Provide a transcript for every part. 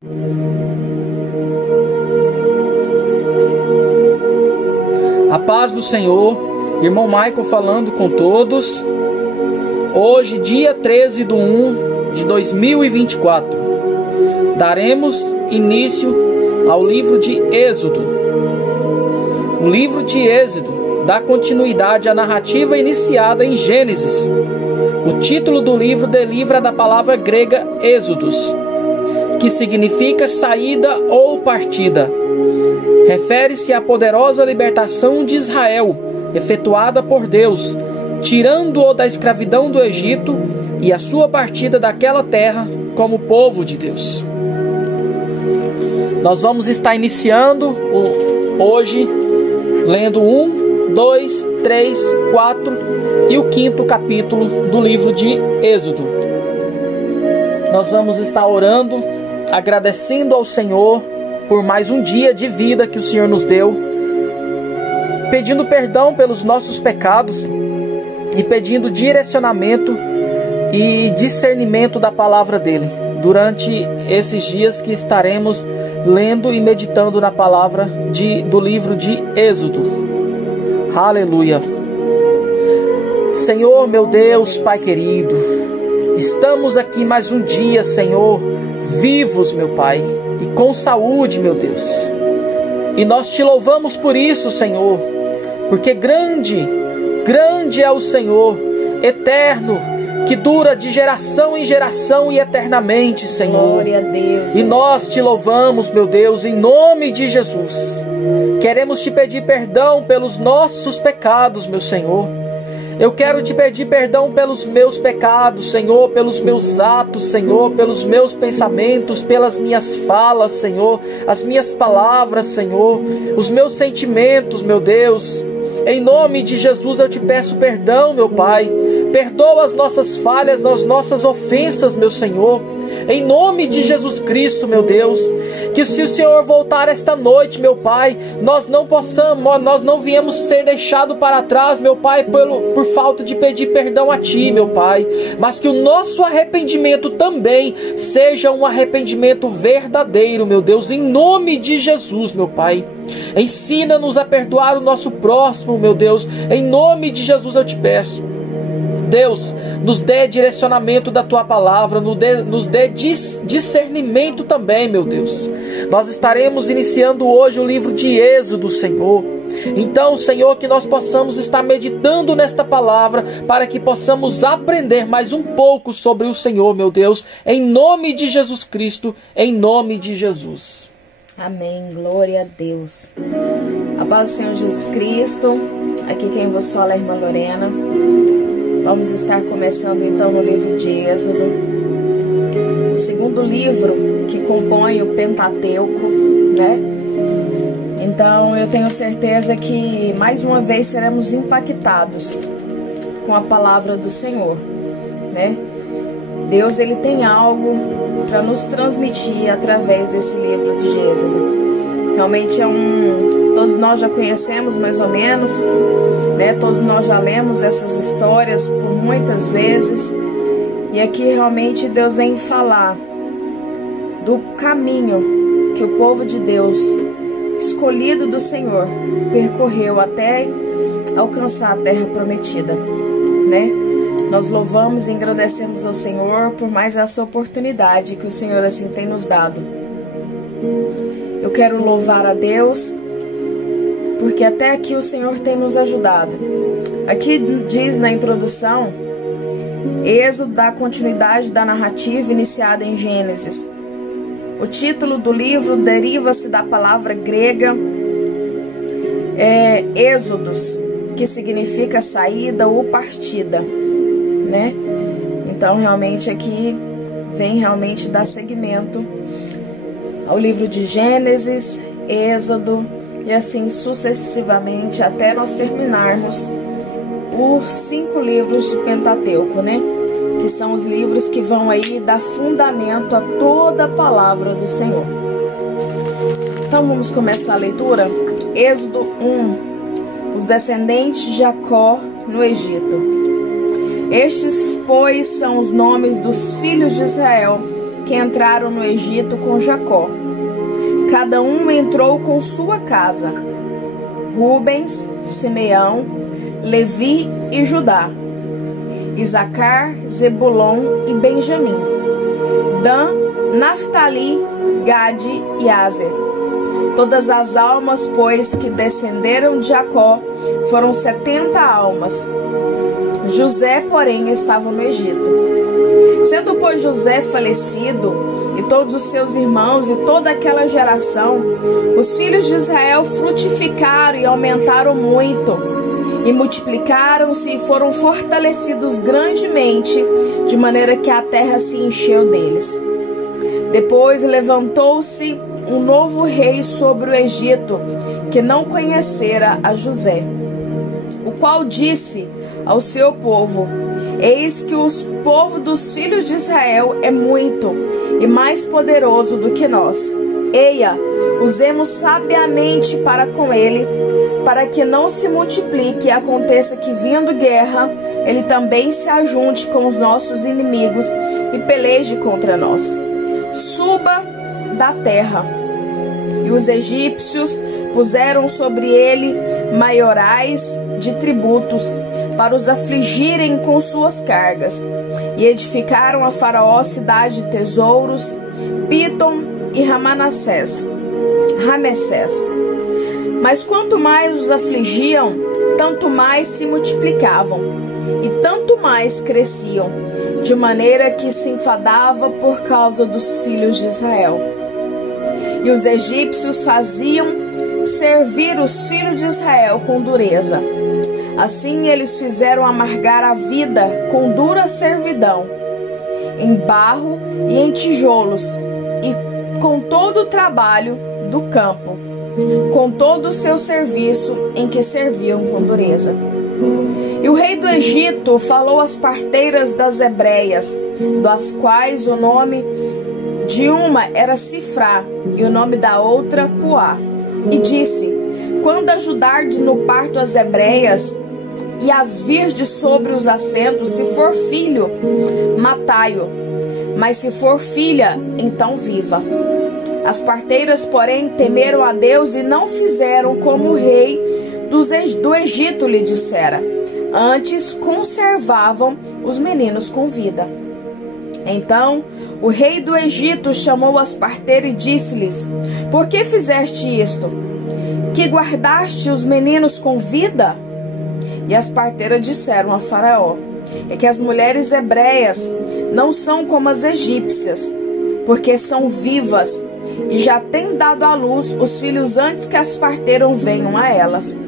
A paz do Senhor, irmão Michael falando com todos. Hoje, dia 13 de 1 de 2024, daremos início ao livro de Êxodo. O livro de Êxodo dá continuidade à narrativa iniciada em Gênesis. O título do livro deriva da palavra grega êxodos, que significa saída ou partida. Refere-se à poderosa libertação de Israel, efetuada por Deus, tirando-o da escravidão do Egito e a sua partida daquela terra como povo de Deus. Nós vamos estar iniciando hoje, lendo 1, 2, 3, 4 e o 5º capítulo do livro de Êxodo. Nós vamos estar orando, agradecendo ao Senhor por mais um dia de vida que o Senhor nos deu, pedindo perdão pelos nossos pecados e pedindo direcionamento e discernimento da palavra dele durante esses dias que estaremos lendo e meditando na palavra do livro de Êxodo. Aleluia. Senhor, meu Deus, Pai querido, estamos aqui mais um dia, Senhor, vivos, meu Pai, e com saúde, meu Deus. E nós te louvamos por isso, Senhor, porque grande é o Senhor, eterno, que dura de geração em geração e eternamente, Senhor. Glória a Deus. E nós te louvamos, meu Deus, em nome de Jesus. Queremos te pedir perdão pelos nossos pecados, meu Senhor. Eu quero te pedir perdão pelos meus pecados, Senhor, pelos meus atos, Senhor, pelos meus pensamentos, pelas minhas falas, Senhor, as minhas palavras, Senhor, os meus sentimentos, meu Deus. Em nome de Jesus eu te peço perdão, meu Pai. Perdoa as nossas falhas, as nossas ofensas, meu Senhor. Em nome de Jesus Cristo, meu Deus, que se o Senhor voltar esta noite, meu Pai, nós não viemos ser deixados para trás, meu Pai, por falta de pedir perdão a Ti, meu Pai, mas que o nosso arrependimento também seja um arrependimento verdadeiro, meu Deus, em nome de Jesus, meu Pai. Ensina-nos a perdoar o nosso próximo, meu Deus, em nome de Jesus eu te peço. Deus, nos dê direcionamento da Tua palavra, nos dê discernimento também, meu Deus. Nós estaremos iniciando hoje o livro de Êxodo, Senhor. Então, Senhor, que nós possamos estar meditando nesta palavra, para que possamos aprender mais um pouco sobre o Senhor, meu Deus, em nome de Jesus Cristo, em nome de Jesus. Amém, glória a Deus. A paz do Senhor Jesus Cristo, aqui quem vos fala é a irmã Lorena. Vamos estar começando então no livro de Êxodo, o segundo livro que compõe o Pentateuco, né? Então eu tenho certeza que mais uma vez seremos impactados com a palavra do Senhor, né? Deus, ele tem algo para nos transmitir através desse livro de Êxodo. Realmente todos nós já conhecemos mais ou menos, né? Todos nós já lemos essas histórias por muitas vezes. E aqui realmente Deus vem falar do caminho que o povo de Deus, escolhido do Senhor, percorreu até alcançar a terra prometida, né? Nós louvamos e agradecemos ao Senhor por mais essa oportunidade que o Senhor assim tem nos dado. Eu quero louvar a Deus, porque até aqui o Senhor tem nos ajudado. Aqui diz na introdução, Êxodo dá continuidade da narrativa iniciada em Gênesis. O título do livro deriva-se da palavra grega êxodos, que significa saída ou partida, né? Então realmente aqui vem realmente dar seguimento ao livro de Gênesis, Êxodo e assim sucessivamente até nós terminarmos os 5 livros de Pentateuco, né? Que são os livros que vão aí dar fundamento a toda a palavra do Senhor. Então vamos começar a leitura. Êxodo 1. Os descendentes de Jacó no Egito. Estes, pois, são os nomes dos filhos de Israel que entraram no Egito com Jacó. Cada um entrou com sua casa: Rubens, Simeão, Levi e Judá, Isacar, Zebulon e Benjamim, Dan, Naftali, Gade e Aser. Todas as almas, pois, que descenderam de Jacó foram 70 almas. José, porém, estava no Egito. Sendo, pois, José falecido, e todos os seus irmãos e toda aquela geração, os filhos de Israel frutificaram e aumentaram muito, e multiplicaram-se e foram fortalecidos grandemente, de maneira que a terra se encheu deles. Depois levantou-se um novo rei sobre o Egito, que não conhecera a José, o qual disse ao seu povo: eis que o povo dos filhos de Israel é muito e mais poderoso do que nós. Eia, usemos sabiamente para com ele, para que não se multiplique e aconteça que, vindo guerra, ele também se ajunte com os nossos inimigos e peleje contra nós. Suba da terra. E os egípcios puseram sobre ele maiorais de tributos, para os afligirem com suas cargas, e edificaram a Faraó cidade de tesouros, Pitom e Ramessés. Mas quanto mais os afligiam, tanto mais se multiplicavam, e tanto mais cresciam, de maneira que se enfadava por causa dos filhos de Israel. E os egípcios faziam servir os filhos de Israel com dureza. Assim eles fizeram amargar a vida com dura servidão, em barro e em tijolos, e com todo o trabalho do campo, com todo o seu serviço em que serviam com dureza. E o rei do Egito falou às parteiras das hebreias, das quais o nome de uma era Sifrá e o nome da outra Puá, e disse: quando ajudardes no parto as hebreias, e as virdes sobre os assentos, se for filho, matai-o, mas se for filha, então viva. As parteiras, porém, temeram a Deus e não fizeram como o rei do Egito lhe dissera. Antes conservavam os meninos com vida. Então o rei do Egito chamou as parteiras e disse-lhes: por que fizeste isto? Que guardaste os meninos com vida? E as parteiras disseram a Faraó: é que as mulheres hebreias não são como as egípcias, porque são vivas e já têm dado à luz os filhos antes que as parteiras venham a elas.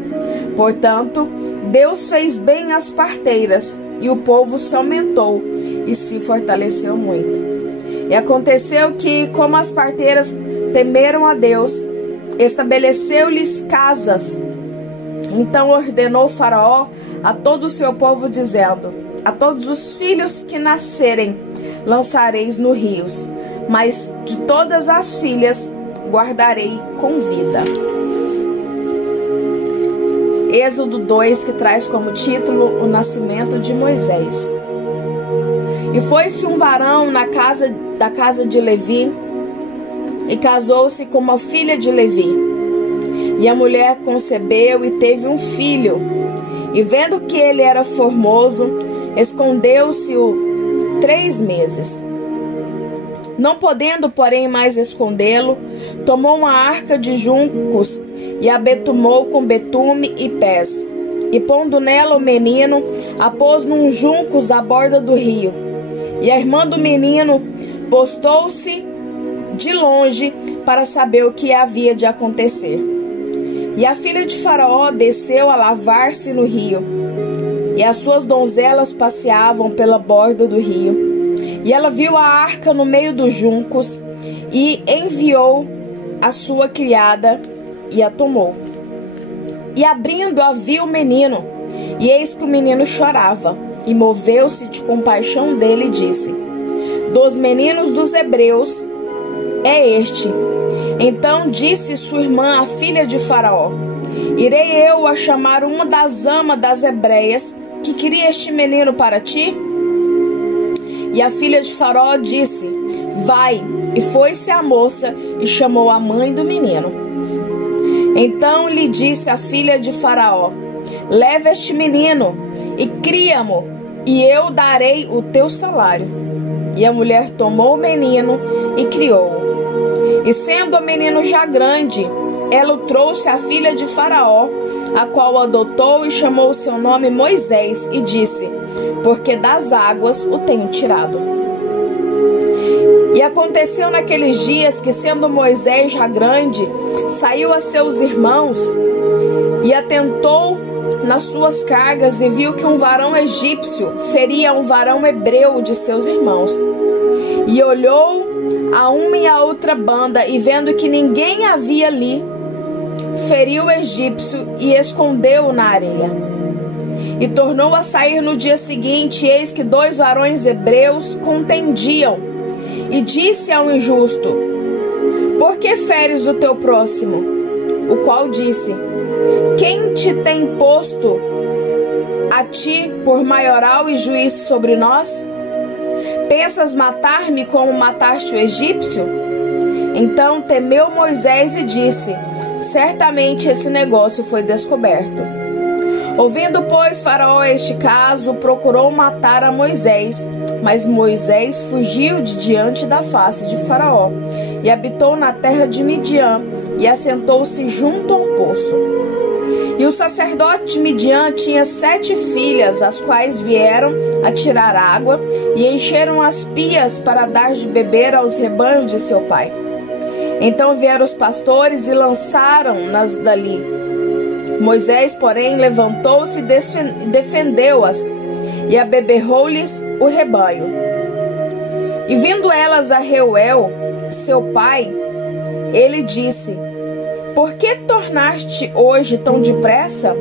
Portanto, Deus fez bem às parteiras, e o povo se aumentou e se fortaleceu muito. E aconteceu que, como as parteiras temeram a Deus, estabeleceu-lhes casas. Então ordenou Faraó a todo o seu povo, dizendo: a todos os filhos que nascerem lançareis no rios, mas de todas as filhas guardarei com vida. Êxodo 2, que traz como título o nascimento de Moisés. E foi-se um varão da casa de Levi, e casou-se com uma filha de Levi. E a mulher concebeu e teve um filho. E vendo que ele era formoso, escondeu-se-o 3 meses. Não podendo, porém, mais escondê-lo, tomou uma arca de juncos e a betumou com betume e pés. E pondo nela o menino, a pôs num juncos à borda do rio. E a irmã do menino postou-se de longe para saber o que havia de acontecer. E a filha de Faraó desceu a lavar-se no rio, e as suas donzelas passeavam pela borda do rio. E ela viu a arca no meio dos juncos, e enviou a sua criada, e a tomou. E abrindo-a, viu o menino, e eis que o menino chorava, e moveu-se de compaixão dele e disse: dos meninos dos hebreus é este. Então disse sua irmã, a filha de Faraó: irei eu a chamar uma das amas das hebreias, que queria este menino para ti? E a filha de Faraó disse: vai. E foi-se a moça e chamou a mãe do menino. Então lhe disse a filha de Faraó: leva este menino e cria-mo, e eu darei o teu salário. E a mulher tomou o menino e criou-o. E sendo o menino já grande, ela o trouxe à filha de Faraó, a qual o adotou e chamou o seu nome Moisés, e disse: porque das águas o tenho tirado. E aconteceu naqueles dias que, sendo Moisés já grande, saiu a seus irmãos e atentou nas suas cargas e viu que um varão egípcio feria um varão hebreu de seus irmãos. E olhou a uma e a outra banda, e vendo que ninguém havia ali, feriu o egípcio e escondeu-o na areia. E tornou a sair no dia seguinte, e eis que 2 varões hebreus contendiam. E disse ao injusto: por que feres o teu próximo? O qual disse: quem te tem posto a ti por maioral e juiz sobre nós? Pensas matar-me como mataste o egípcio? Então temeu Moisés e disse: certamente esse negócio foi descoberto. Ouvindo, pois, Faraó este caso, procurou matar a Moisés, mas Moisés fugiu de diante da face de Faraó, e habitou na terra de Midian, e assentou-se junto a um poço. E o sacerdote de Midian tinha 7 filhas, as quais vieram a tirar água, e encheram as pias para dar de beber aos rebanhos de seu pai. Então vieram os pastores e lançaram-nas dali. Moisés, porém, levantou-se e defendeu-as, e abeberrou-lhes o rebanho. E vindo elas a Reuel, seu pai, ele disse: por que tornaste hoje tão depressa?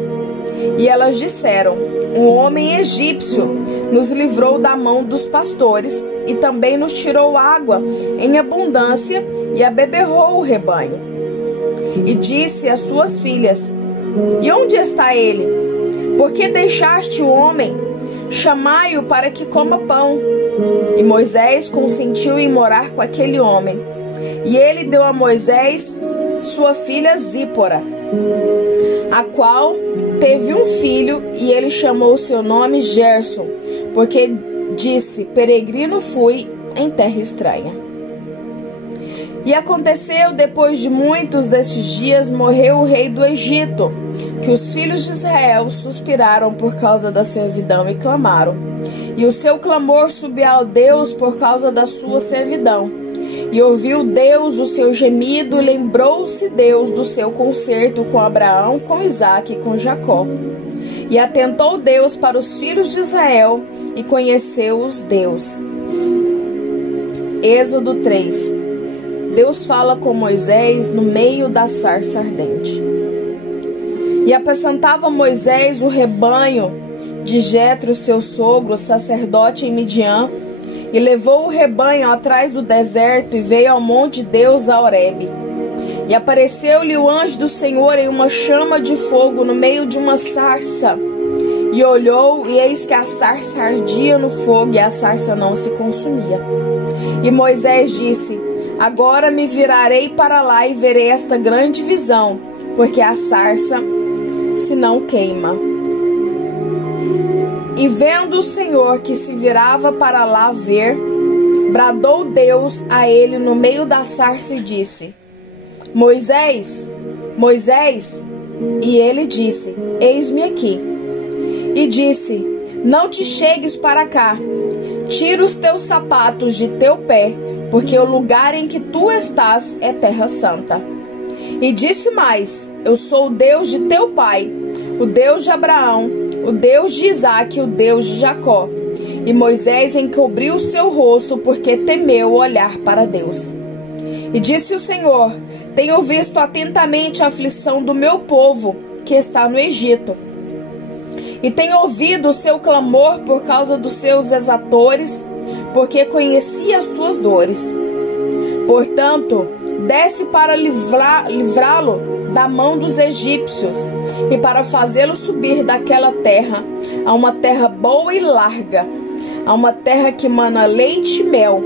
E elas disseram: um homem egípcio nos livrou da mão dos pastores, e também nos tirou água em abundância, e abeberrou o rebanho. E disse às suas filhas: e onde está ele? Por que deixaste o homem? Chamai-o para que coma pão. E Moisés consentiu em morar com aquele homem. E ele deu a Moisés sua filha Zípora, a qual teve um filho, e ele chamou seu nome Gerson, porque disse: peregrino fui em terra estranha. E aconteceu, depois de muitos destes dias, morreu o rei do Egito, que os filhos de Israel suspiraram por causa da servidão e clamaram. E o seu clamor subiu a Deus por causa da sua servidão. E ouviu Deus o seu gemido, e lembrou-se Deus do seu concerto com Abraão, com Isaque e com Jacó. E atentou Deus para os filhos de Israel, e conheceu-os Deus. Êxodo 3. Deus fala com Moisés no meio da sarça ardente. E apacentava Moisés o rebanho de Jetro, seu sogro, sacerdote em Midian, e levou o rebanho atrás do deserto, e veio ao monte de Deus a Horebe. E apareceu-lhe o anjo do Senhor em uma chama de fogo no meio de uma sarça. E olhou, e eis que a sarça ardia no fogo, e a sarça não se consumia. E Moisés disse: agora me virarei para lá e verei esta grande visão, porque a sarça se não queima. E vendo o Senhor que se virava para lá ver, bradou Deus a ele no meio da sarça e disse: Moisés, Moisés. E ele disse: eis-me aqui. E disse: não te chegues para cá, tira os teus sapatos de teu pé, porque o lugar em que tu estás é terra santa. E disse mais: eu sou o Deus de teu pai, o Deus de Abraão, o Deus de Isaque, o Deus de Jacó. E Moisés encobriu o seu rosto, porque temeu olhar para Deus. E disse o Senhor: tenho visto atentamente a aflição do meu povo, que está no Egito, e tenho ouvido o seu clamor por causa dos seus exatores, porque conheci as tuas dores. Portanto, desce para livrá-lo da mão dos egípcios, e para fazê-lo subir daquela terra a uma terra boa e larga, a uma terra que mana leite e mel,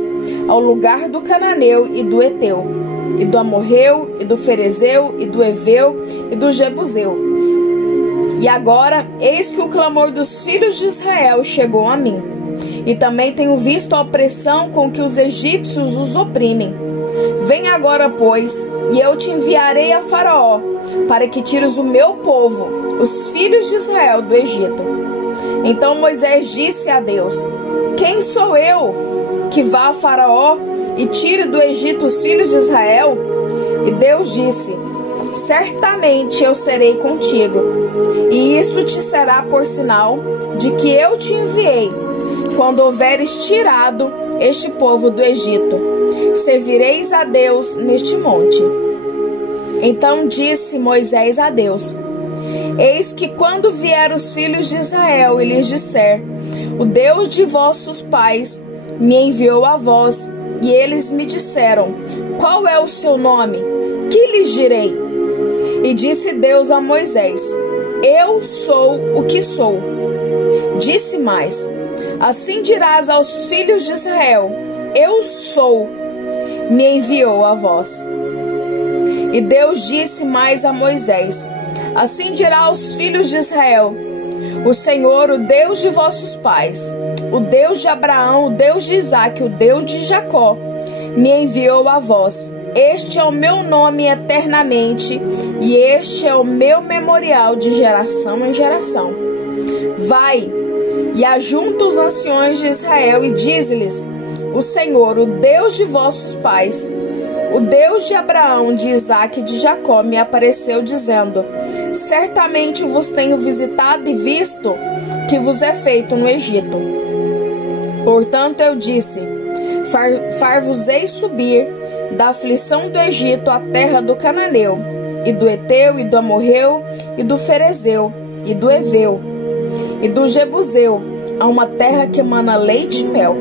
ao lugar do cananeu e do Eteu, e do amorreu, e do ferezeu, e do eveu, e do jebuseu. E agora, eis que o clamor dos filhos de Israel chegou a mim, e também tenho visto a opressão com que os egípcios os oprimem. Vem agora, pois, e eu te enviarei a Faraó, para que tires o meu povo, os filhos de Israel, do Egito. Então Moisés disse a Deus: quem sou eu que vá a Faraó e tire do Egito os filhos de Israel? E Deus disse: certamente eu serei contigo, e isto te será por sinal de que eu te enviei. Quando houveres tirado este povo do Egito, servireis a Deus neste monte. Então disse Moisés a Deus: eis que quando vier os filhos de Israel e lhes disser: o Deus de vossos pais me enviou a vós, e eles me disseram: qual é o seu nome? Que lhes direi? E disse Deus a Moisés: eu sou o que sou. Disse mais: assim dirás aos filhos de Israel: eu sou, me enviou a vós. E Deus disse mais a Moisés: assim dirá aos filhos de Israel: o Senhor, o Deus de vossos pais, o Deus de Abraão, o Deus de Isaque, o Deus de Jacó, me enviou a vós. Este é o meu nome eternamente, e este é o meu memorial de geração em geração. Vai e ajunta os anciões de Israel e dize-lhes: o Senhor, o Deus de vossos pais, o Deus de Abraão, de Isaque e de Jacó, me apareceu dizendo: certamente vos tenho visitado e visto que vos é feito no Egito. Portanto eu disse: far-vos-ei subir da aflição do Egito à terra do cananeu, e do Eteu, e do amorreu, e do ferezeu, e do eveu, e do jebuseu, a uma terra que emana leite e mel.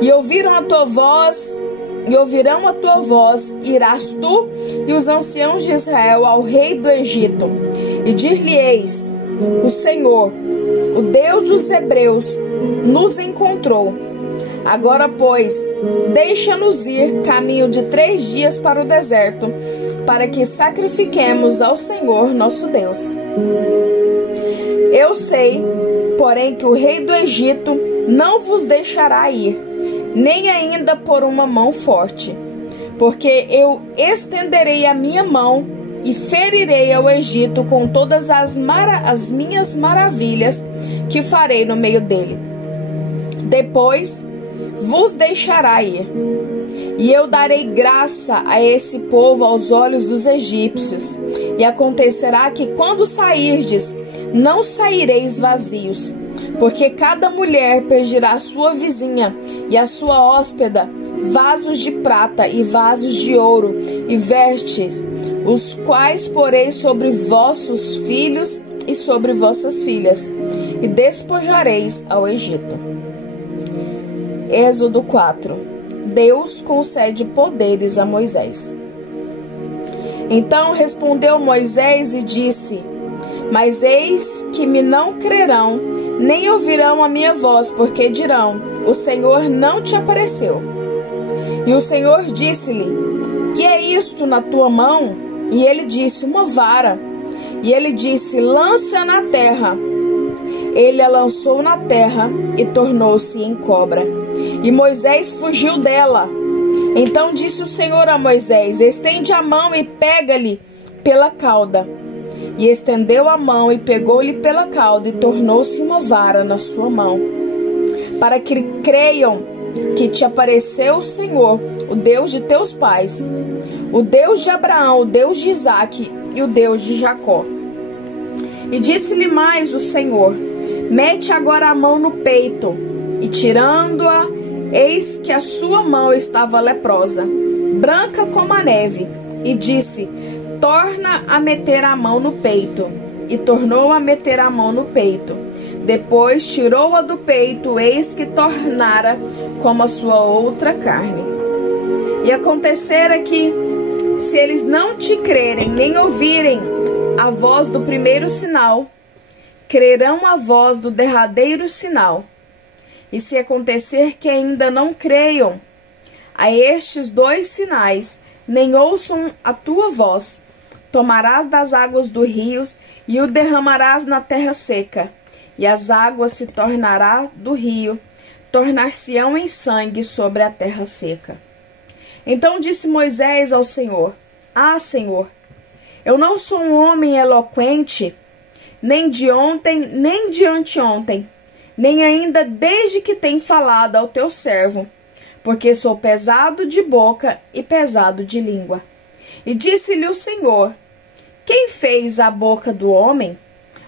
E ouvirão a tua voz, irás tu e os anciãos de Israel ao rei do Egito, e dir-lhe-eis: o Senhor, o Deus dos hebreus, nos encontrou. Agora, pois, deixa-nos ir caminho de 3 dias para o deserto, para que sacrifiquemos ao Senhor nosso Deus. Eu sei, porém, que o rei do Egito não vos deixará ir, nem ainda por uma mão forte, porque eu estenderei a minha mão e ferirei ao Egito com todas as minhas maravilhas que farei no meio dele. Depois vos deixará ir, e eu darei graça a esse povo aos olhos dos egípcios, e acontecerá que quando sairdes, não saireis vazios, porque cada mulher pedirá à sua vizinha e à sua hóspeda vasos de prata e vasos de ouro e vestes, os quais porei sobre vossos filhos e sobre vossas filhas, e despojareis ao Egito. Êxodo 4. Deus concede poderes a Moisés. Então respondeu Moisés e disse: mas eis que me não crerão, nem ouvirão a minha voz, porque dirão: o Senhor não te apareceu. E o Senhor disse-lhe: que é isto na tua mão? E ele disse: uma vara. E ele disse: lança na terra. Ele a lançou na terra e tornou-se em cobra. E Moisés fugiu dela. Então disse o Senhor a Moisés: estende a mão e pega-lhe pela cauda. E estendeu a mão e pegou-lhe pela cauda, e tornou-se uma vara na sua mão, para que creiam que te apareceu o Senhor, o Deus de teus pais, o Deus de Abraão, o Deus de Isaque e o Deus de Jacó. E disse-lhe mais o Senhor: mete agora a mão no peito. E tirando-a, eis que a sua mão estava leprosa, branca como a neve. E disse: torna a meter a mão no peito. E tornou a meter a mão no peito. Depois tirou-a do peito, eis que tornara como a sua outra carne. E acontecera que, se eles não te crerem, nem ouvirem a voz do primeiro sinal, crerão a voz do derradeiro sinal. E se acontecer que ainda não creiam, a estes 2 sinais, nem ouçam a tua voz. Tomarás das águas do rio e o derramarás na terra seca, e as águas se tornará do rio, tornar-se-ão em sangue sobre a terra seca. Então disse Moisés ao Senhor: Ah, Senhor, eu não sou um homem eloquente, nem de ontem, nem de anteontem, nem ainda desde que tenho falado ao teu servo, porque sou pesado de boca e pesado de língua. E disse-lhe o Senhor: Quem fez a boca do homem?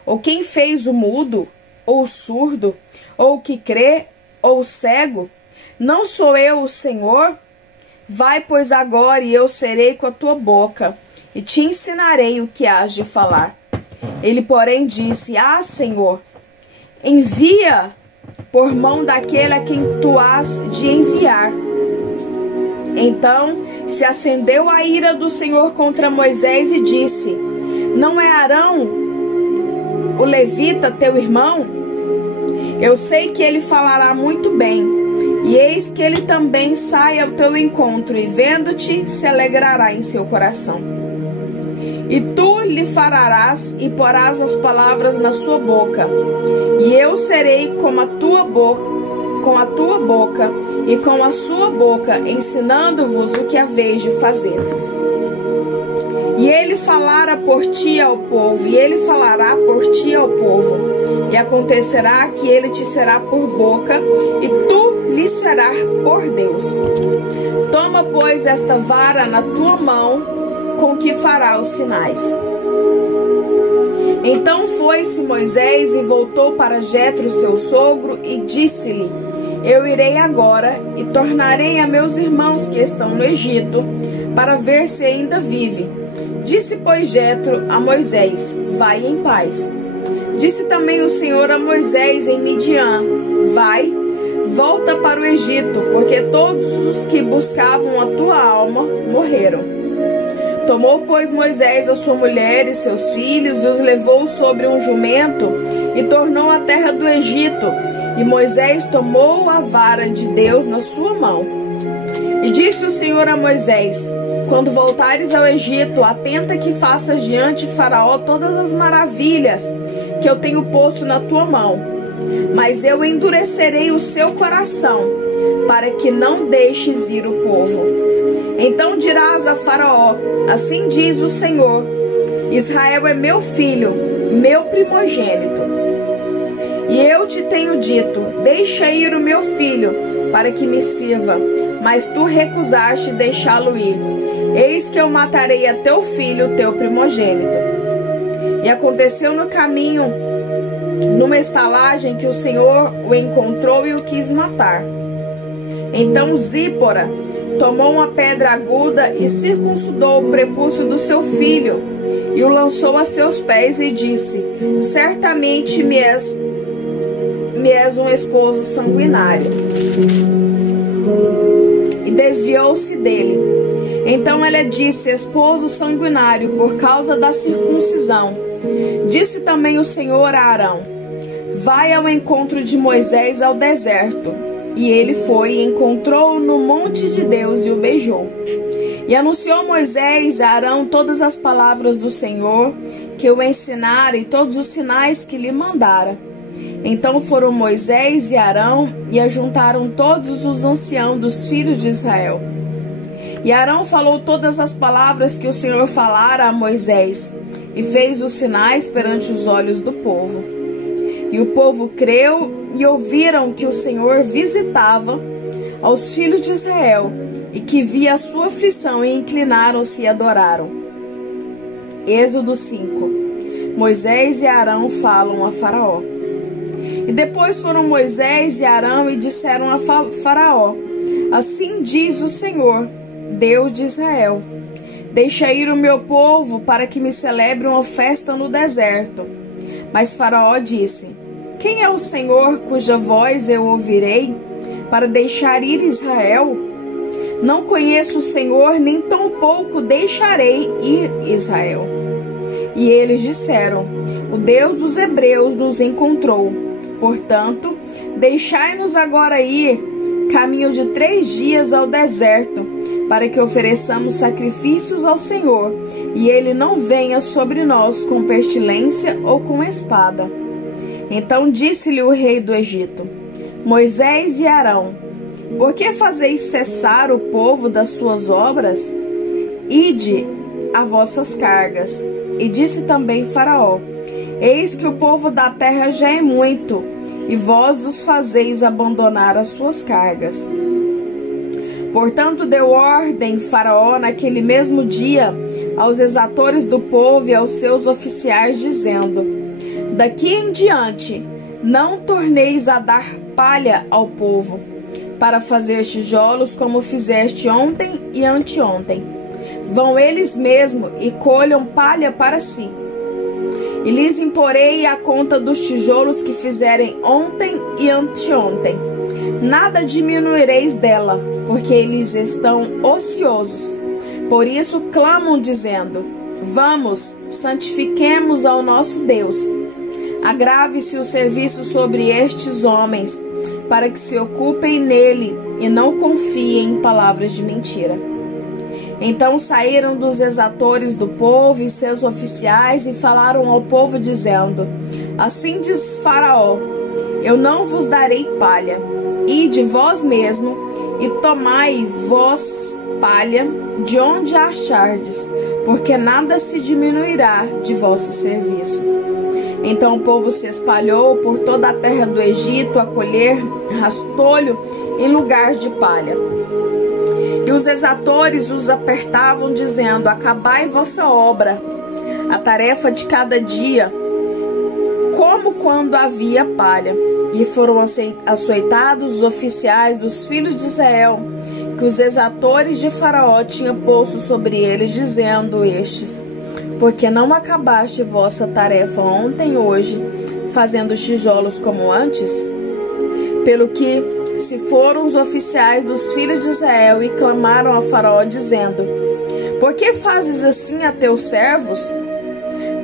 Ou quem fez o mudo, ou o surdo, ou o que crê, ou o cego? Não sou eu o Senhor? Vai, pois, agora, e eu serei com a tua boca, e te ensinarei o que hás de falar. Ele, porém, disse: Ah, Senhor, envia por mão daquele a quem tu hás de enviar. Então se acendeu a ira do Senhor contra Moisés e disse: Não é Arão, o levita, teu irmão? Eu sei que ele falará muito bem, e eis que ele também sai ao teu encontro, e vendo-te se alegrará em seu coração. E tu lhe falarás e porás as palavras na sua boca, e eu serei como a tua boca, e com a sua boca, ensinando-vos o que haveis de fazer. E ele falará por ti ao povo, e acontecerá que ele te será por boca, e tu lhe serás por Deus. Toma, pois, esta vara na tua mão, com que fará os sinais. Então foi-se Moisés e voltou para Jetro, seu sogro, e disse-lhe: Eu irei agora e tornarei a meus irmãos que estão no Egito, para ver se ainda vive. Disse, pois, Jetro a Moisés: Vai em paz. Disse também o Senhor a Moisés em Midian: Vai, volta para o Egito, porque todos os que buscavam a tua alma morreram. Tomou, pois, Moisés a sua mulher e seus filhos, e os levou sobre um jumento, e tornou à terra do Egito. E Moisés tomou a vara de Deus na sua mão. E disse o Senhor a Moisés: Quando voltares ao Egito, atenta que faças diante de Faraó todas as maravilhas que eu tenho posto na tua mão. Mas eu endurecerei o seu coração, para que não deixes ir o povo. Então dirás a Faraó: Assim diz o Senhor: Israel é meu filho, meu primogênito. E eu te tenho dito: Deixa ir o meu filho, para que me sirva. Mas tu recusaste deixá-lo ir. Eis que eu matarei a teu filho, teu primogênito. E aconteceu no caminho, numa estalagem, que o Senhor o encontrou e o quis matar. Então Zípora tomou uma pedra aguda e circuncidou o prepúcio do seu filho, e o lançou a seus pés e disse: Certamente me és um esposo sanguinário. E desviou-se dele. Então ela disse: Esposo sanguinário, por causa da circuncisão. Disse também o Senhor a Arão: Vai ao encontro de Moisés ao deserto. E ele foi e encontrou-o no monte de Deus e o beijou. E anunciou Moisés a Arão todas as palavras do Senhor que o ensinara e todos os sinais que lhe mandara. Então foram Moisés e Arão e ajuntaram todos os anciãos dos filhos de Israel. E Arão falou todas as palavras que o Senhor falara a Moisés, e fez os sinais perante os olhos do povo. E o povo creu e ouviram que o Senhor visitava aos filhos de Israel, e que via a sua aflição, e inclinaram-se e adoraram. Êxodo 5. Moisés e Arão falam a Faraó. E depois foram Moisés e Arão e disseram a Faraó: Assim diz o Senhor, Deus de Israel: Deixa ir o meu povo, para que me celebre uma festa no deserto. Mas Faraó disse: Quem é o Senhor cuja voz eu ouvirei, para deixar ir Israel? Não conheço o Senhor, nem tampouco deixarei ir Israel. E eles disseram: O Deus dos hebreus nos encontrou. Portanto, deixai-nos agora ir, caminho de 3 dias ao deserto, para que ofereçamos sacrifícios ao Senhor, e ele não venha sobre nós com pestilência ou com espada. Então disse-lhe o rei do Egito: Moisés e Arão, por que fazeis cessar o povo das suas obras? Ide a vossas cargas. E disse também Faraó: Eis que o povo da terra já é muito, e vós os fazeis abandonar as suas cargas. Portanto deu ordem Faraó naquele mesmo dia aos exatores do povo e aos seus oficiais, dizendo: Daqui em diante não torneis a dar palha ao povo, para fazer tijolos como fizeste ontem e anteontem. Vão eles mesmos e colham palha para si. E lhes imporei a conta dos tijolos que fizerem ontem e anteontem. Nada diminuireis dela, porque eles estão ociosos. Por isso clamam, dizendo: Vamos, santifiquemos ao nosso Deus. Agrave-se o serviço sobre estes homens, para que se ocupem nele e não confiem em palavras de mentira. Então saíram dos exatores do povo e seus oficiais e falaram ao povo, dizendo: Assim diz Faraó: Eu não vos darei palha. Ide vós mesmo e tomai vós palha de onde a achardes, porque nada se diminuirá de vosso serviço. Então o povo se espalhou por toda a terra do Egito a colher rastolho em lugar de palha. E os exatores os apertavam, dizendo: Acabai vossa obra, a tarefa de cada dia, como quando havia palha. E foram açoitados os oficiais dos filhos de Israel, que os exatores de Faraó tinham posto sobre eles, dizendo estes: Porque não acabaste vossa tarefa ontem e hoje, fazendo tijolos como antes? Pelo que se foram os oficiais dos filhos de Israel e clamaram a Faraó, dizendo: Por que fazes assim a teus servos?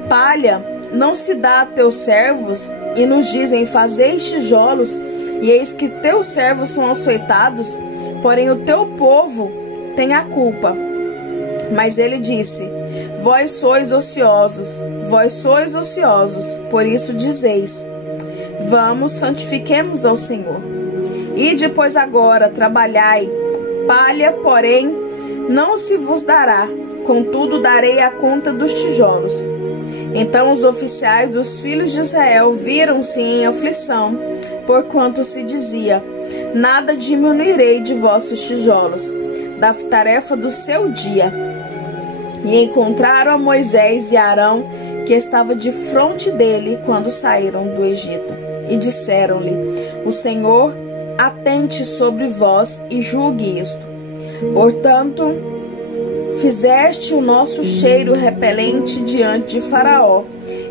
Palha não se dá a teus servos, e nos dizem: Fazeis tijolos, e eis que teus servos são açoitados, porém o teu povo tem a culpa. Mas ele disse: Vós sois ociosos, por isso dizeis: Vamos, santifiquemos ao Senhor. E depois agora trabalhai, palha, porém, não se vos dará, contudo darei a conta dos tijolos. Então os oficiais dos filhos de Israel viram-se em aflição, porquanto se dizia: Nada diminuirei de vossos tijolos, da tarefa do seu dia. E encontraram a Moisés e Arão, que estava de fronte dele quando saíram do Egito. E disseram-lhe: O Senhor atente sobre vós e julgue isto. Portanto, fizeste o nosso cheiro repelente diante de Faraó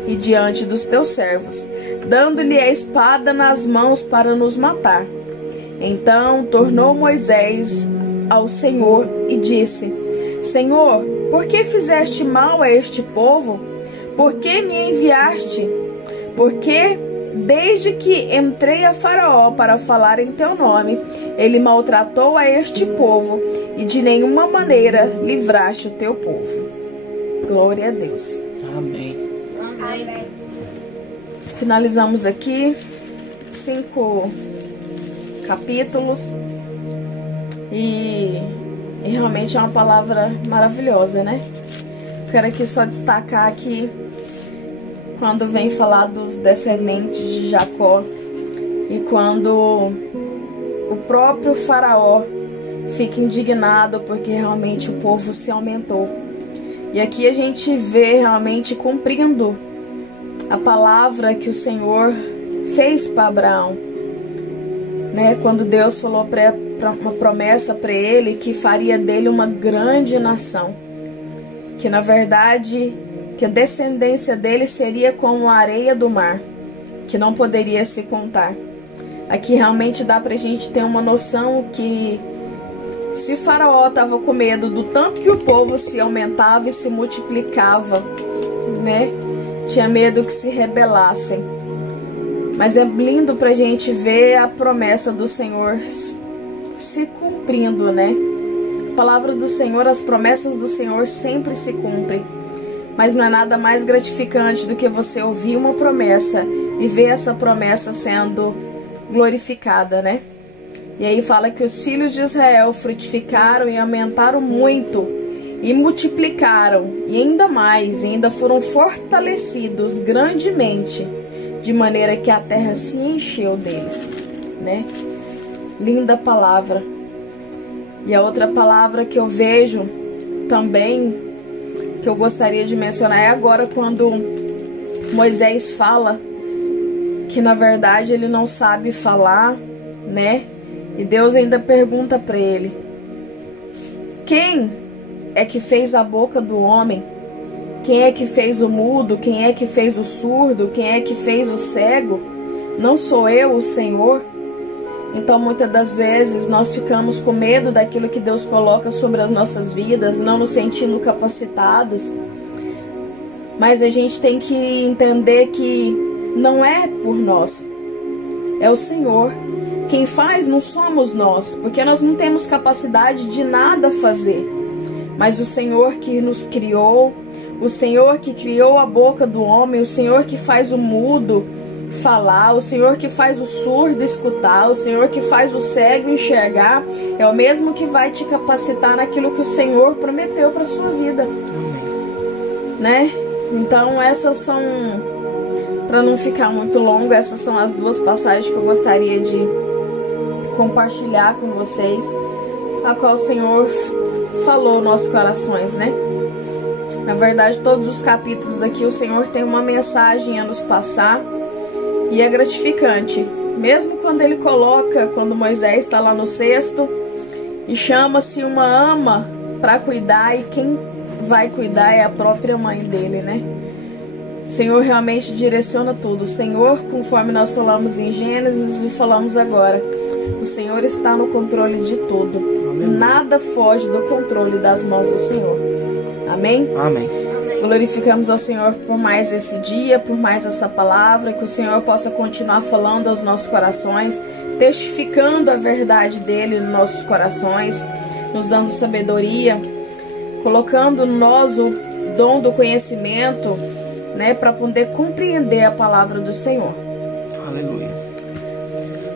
e diante dos teus servos, dando-lhe a espada nas mãos para nos matar. Então tornou Moisés ao Senhor e disse: Senhor, por que fizeste mal a este povo? Por que me enviaste? Porque desde que entrei a Faraó para falar em teu nome, ele maltratou a este povo, e de nenhuma maneira livraste o teu povo. Glória a Deus. Amém. Amém. Finalizamos aqui 5 capítulos e realmente é uma palavra maravilhosa, né? Quero aqui só destacar aqui quando vem falar dos descendentes de Jacó e quando o próprio Faraó fica indignado porque realmente o povo se aumentou. E aqui a gente vê realmente cumprindo a palavra que o Senhor fez para Abraão, né? Quando Deus falou uma promessa para ele que faria dele uma grande nação, que na verdade que a descendência dele seria como a areia do mar, que não poderia se contar. Aqui realmente dá pra gente ter uma noção que se Faraó estava com medo do tanto que o povo se aumentava e se multiplicava, né? Tinha medo que se rebelassem. Mas é lindo pra gente ver a promessa do Senhor se cumprindo, né? A palavra do Senhor, as promessas do Senhor sempre se cumprem. Mas não é nada mais gratificante do que você ouvir uma promessa e ver essa promessa sendo glorificada, né? E aí fala que os filhos de Israel frutificaram e aumentaram muito e multiplicaram e ainda mais, e ainda foram fortalecidos grandemente, de maneira que a terra se encheu deles, né? Linda palavra. E a outra palavra que eu vejo também, que eu gostaria de mencionar, é agora quando Moisés fala que na verdade ele não sabe falar, né? E Deus ainda pergunta para ele: quem é que fez a boca do homem? Quem é que fez o mudo? Quem é que fez o surdo? Quem é que fez o cego? Não sou eu, o Senhor? Então muitas das vezes nós ficamos com medo daquilo que Deus coloca sobre as nossas vidas, não nos sentindo capacitados. Mas a gente tem que entender que não é por nós, é o Senhor. Quem faz não somos nós, porque nós não temos capacidade de nada fazer. Mas o Senhor que nos criou, o Senhor que criou a boca do homem, o Senhor que faz o mudo falar, o Senhor que faz o surdo escutar, o Senhor que faz o cego enxergar, é o mesmo que vai te capacitar naquilo que o Senhor prometeu para sua vida. Né? Então essas são, para não ficar muito longo, essas são as duas passagens que eu gostaria de compartilhar com vocês, a qual o Senhor falou nos nossos corações, né? Na verdade, todos os capítulos aqui o Senhor tem uma mensagem a nos passar e é gratificante. Mesmo quando ele coloca, quando Moisés está lá no cesto e chama-se uma ama para cuidar, e quem vai cuidar é a própria mãe dele, né? O Senhor realmente direciona tudo. O Senhor, conforme nós falamos em Gênesis e falamos agora, o Senhor está no controle de tudo. Amém. Nada foge do controle das mãos do Senhor. Amém? Amém. Glorificamos ao Senhor por mais esse dia, por mais essa palavra, que o Senhor possa continuar falando aos nossos corações, testificando a verdade dele nos nossos corações, nos dando sabedoria, colocando em nós o dom do conhecimento, né, para poder compreender a palavra do Senhor. Aleluia.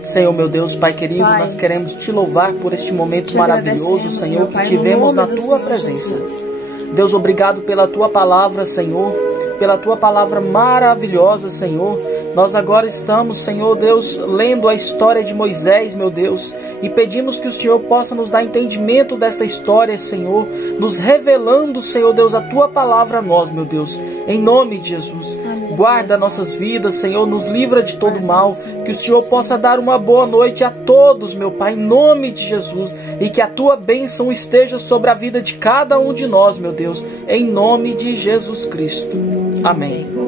Senhor, meu Deus, Pai querido, Pai, nós queremos te louvar por este momento maravilhoso, Senhor, que tivemos na tua presença. Jesus. Deus, obrigado pela tua palavra, Senhor, pela tua palavra maravilhosa, Senhor. Nós agora estamos, Senhor Deus, lendo a história de Moisés, meu Deus, e pedimos que o Senhor possa nos dar entendimento desta história, Senhor, nos revelando, Senhor Deus, a tua palavra a nós, meu Deus, em nome de Jesus. Amém. Guarda nossas vidas, Senhor, nos livra de todo mal, que o Senhor possa dar uma boa noite a todos, meu Pai, em nome de Jesus, e que a tua bênção esteja sobre a vida de cada um de nós, meu Deus, em nome de Jesus Cristo. Amém.